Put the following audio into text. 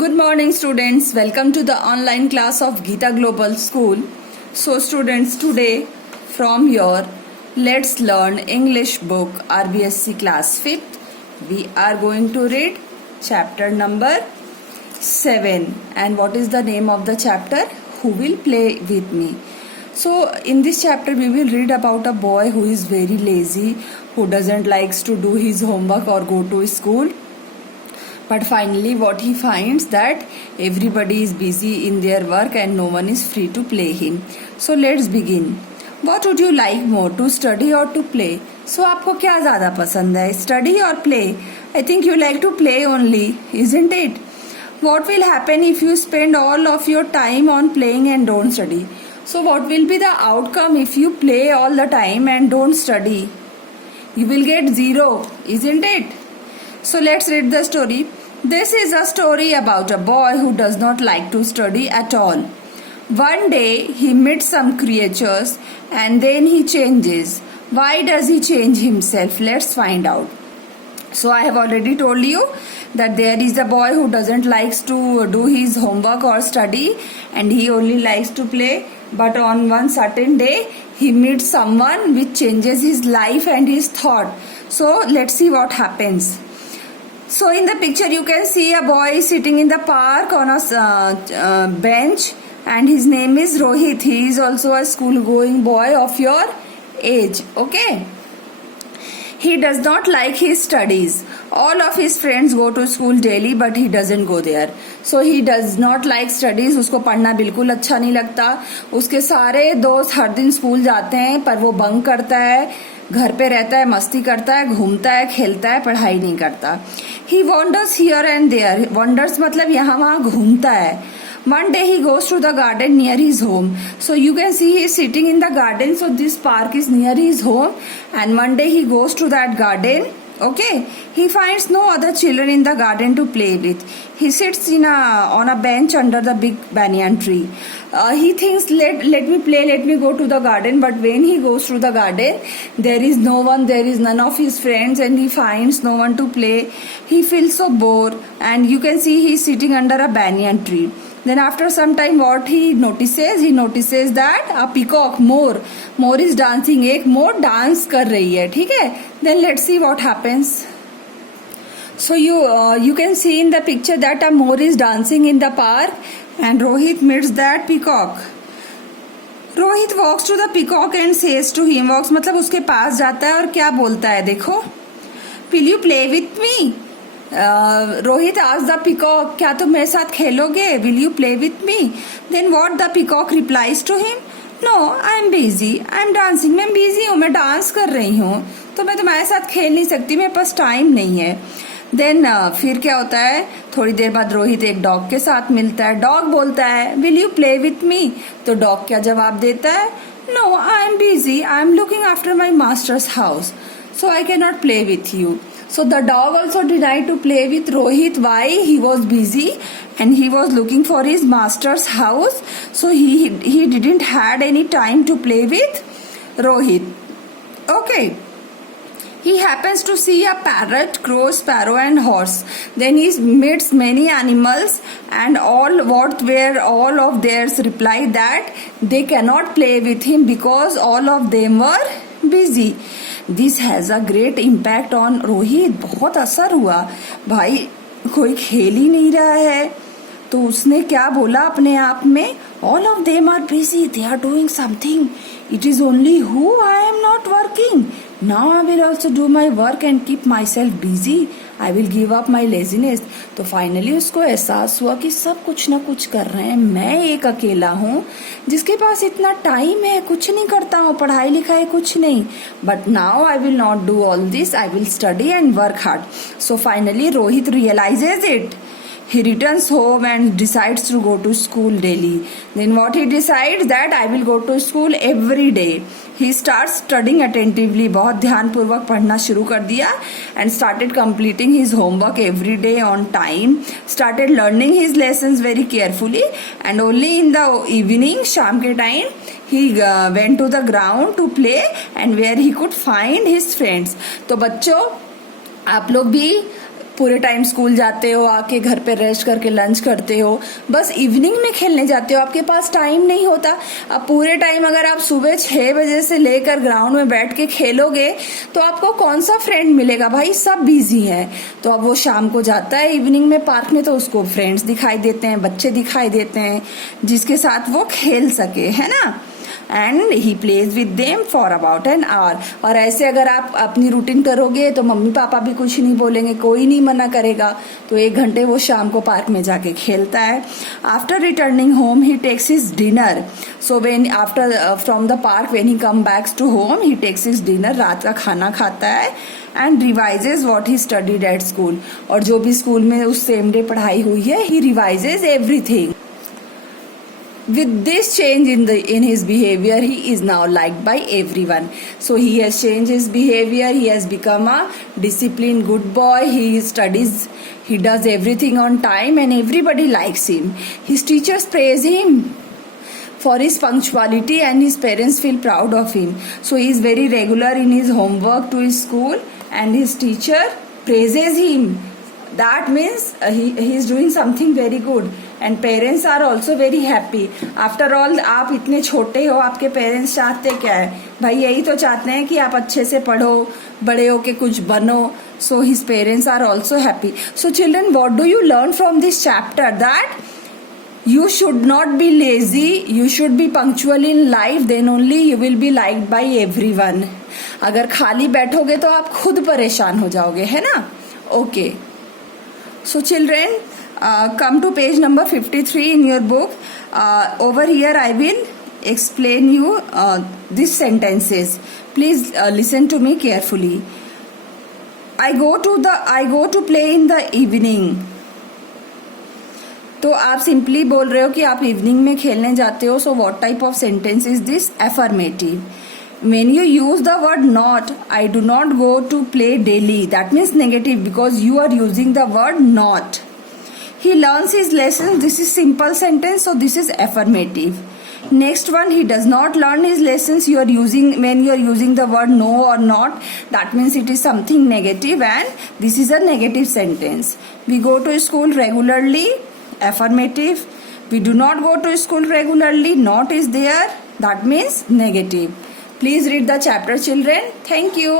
Good morning, students. Welcome to the online class of Geeta Global School. So, students, today from your Let's Learn English book, RBSC class 5th, we are going to read chapter number 7. And what is the name of the chapter? Who will play with me? So, in this chapter, we will read about a boy who is very lazy, who doesn't likes to do his homework or go to school. But finally what he finds that everybody is busy in their work and no one is free to play him. So let's begin. What would you like more, to study or to play? So आपको क्या ज़्यादा पसंद है, study or play? I think you like to play only, isn't it? What will happen if you spend all of your time on playing and don't study? So what will be the outcome if you play all the time and don't study? You will get 0, isn't it? So let's read the story. This is a story about a boy who does not like to study at all. One day he meets some creatures and then he changes. Why does he change himself? Let's find out. So I have already told you that there is a boy who doesn't likes to do his homework or study and he only likes to play. But on one certain day he meets someone which changes his life and his thought. So let's see what happens. So in the picture you can see a boy sitting in the park on a bench and his name is Rohit. He is also a school going boy of your age. Okay. He does not like his studies. All of his friends go to school daily but he doesn't go there. So he does not like studies. उसको पढ़ना बिल्कुल अच्छा नहीं लगता. उसके सारे दोस्त हर दिन स्कूल जाते हैं पर वो बंक करता है, घर पे रहता है, मस्ती करता है, घूमता है, खेलता है, पढ़ाई नहीं करता. He wanders here and there. Wanders मतलब यहाँ वहाँ घूमता है. One day he goes to the garden near his home. So you can see he is sitting in the garden. So this park is near his home. And one day he goes to that garden. Okay. He finds no other children in the garden to play with. He sits on a bench under the big banyan tree. He thinks, let me play, let me go to the garden. But when he goes to the garden, there is no one, there is none of his friends and he finds no one to play. He feels so bored and you can see he is sitting under a banyan tree. Then after some time what he notices that a peacock, more is dancing. एक मोर dance कर रही है, ठीक है. Then let's see what happens. So you can see in the picture that a moor is dancing in the park and Rohit meets that peacock. Rohit walks to the peacock and says to him, walks मतलब उसके पास जाता है और क्या बोलता है देखो. Will you play with me? Rohit asks the peacock, क्या तुम मेरे साथ खेलोगे? Will you play with me? Then what the peacock replies to him? No, I am busy. I am dancing. मैं busy हूँ, मैं डांस कर रही हूँ, तो मैं तुम्हारे साथ खेल नहीं सकती, मेरे पास टाइम नहीं है. देन फिर क्या होता है, थोड़ी देर बाद रोहित एक डॉग के साथ मिलता है. डॉग बोलता है, will you play with me? तो डॉग क्या जवाब देता है? No, I am busy, I am looking after my master's house, so I can not play with you. So the dog also denied to play with Rohit. Why? He was busy and he was looking for his master's house. So he didn't had any time to play with Rohit. Okay. He happens to see a parrot, crow, sparrow and horse. Then he meets many animals and all of theirs replied that they cannot play with him because all of them were busy. This has a great impact on Rohit. बहुत असर हुआ. भाई कोई खेल ही नहीं रहा है तो उसने क्या बोला अपने आप में, all of them are busy, they are doing something. It is only who I am not working. Now I will also do my work and keep myself busy. I will give up my laziness. तो finally उसको एहसास हुआ कि सब कुछ ना कुछ कर रहे हैं, मैं एक अकेला हूँ जिसके पास इतना टाइम है, कुछ नहीं करता हूँ, पढ़ाई लिखाई कुछ नहीं. But now I will not do all this, I will study and work hard. So finally Rohit realizes it. He returns home and decides to go to school daily. Then what he decides that I will go to school every day. He starts studying attentively. बहुत ध्यानपूर्वक पढ़ना शुरू कर दिया and started completing his homework every day on time. Started learning his lessons very carefully and only in the evening, शाम के time, he went to the ground to play and where he could find his friends. तो बच्चों आप लोग भी पूरे time school जाते हो, आके घर पे रेस्ट करके लंच करते हो, बस इवनिंग में खेलने जाते हो, आपके पास टाइम नहीं होता। अब पूरे टाइम अगर आप सुबह 6 बजे से लेकर ग्राउंड में बैठ के खेलोगे तो आपको कौन सा फ्रेंड मिलेगा भाई, सब बिजी हैं। तो अब वो शाम को जाता है इवनिंग में पार्क में, तो उसको फ्रेंड्स दिखाई देते हैं, बच्चे दिखाई देते हैं जिसके साथ वो खेल सके, है ना। And he plays with them for about an hour. और ऐसे अगर आप अपनी रूटीन करोगे तो मम्मी पापा भी कुछ नहीं बोलेंगे, कोई नहीं मना करेगा। तो 1 घंटे वो शाम को पार्क में जाके खेलता है। After returning home he takes his dinner. So when after from the park when he come backs to home he takes his dinner. रात का खाना खाता है and revises what he studied at school. और जो भी स्कूल में उस सेम डे पढ़ाई हुई है, ही रिवाइजेज everything. With this change in his behavior, he is now liked by everyone. So he has changed his behavior. He has become a disciplined, good boy. He studies. He does everything on time, and everybody likes him. His teachers praise him for his punctuality, and his parents feel proud of him. So he is very regular in his homework to his school, and his teacher praises him. That means he is doing something very good. And parents are also very happy. After all आप इतने छोटे हो, आपके parents चाहते क्या है भाई, यही तो चाहते हैं कि आप अच्छे से पढ़ो, बड़े हो के कुछ बनो। So his parents are also happy. So children, what do you learn from this chapter? That you should not be lazy, you should be punctual in life, then only you will be liked by everyone. अगर खाली बैठोगे तो आप खुद परेशान हो जाओगे, है ना। Okay, so children, come to page number 53 in your book. Over here I will explain you these sentences. Please listen to me carefully. I go to play in the evening. तो आप सिंपली बोल रहे हो कि आप evening में खेलने जाते हो। So what type of sentence is this? Affirmative. When you use the word not, I do not go to play daily, that means negative because you are using the word not. He learns his lessons. This is simple sentence, so this is affirmative. Next one, he does not learn his lessons. When you are using the word no or not, that means it is something negative, and this is a negative sentence. We go to school regularly, affirmative. We do not go to school regularly, not is there, that means negative. Please read the chapter, children. Thank you.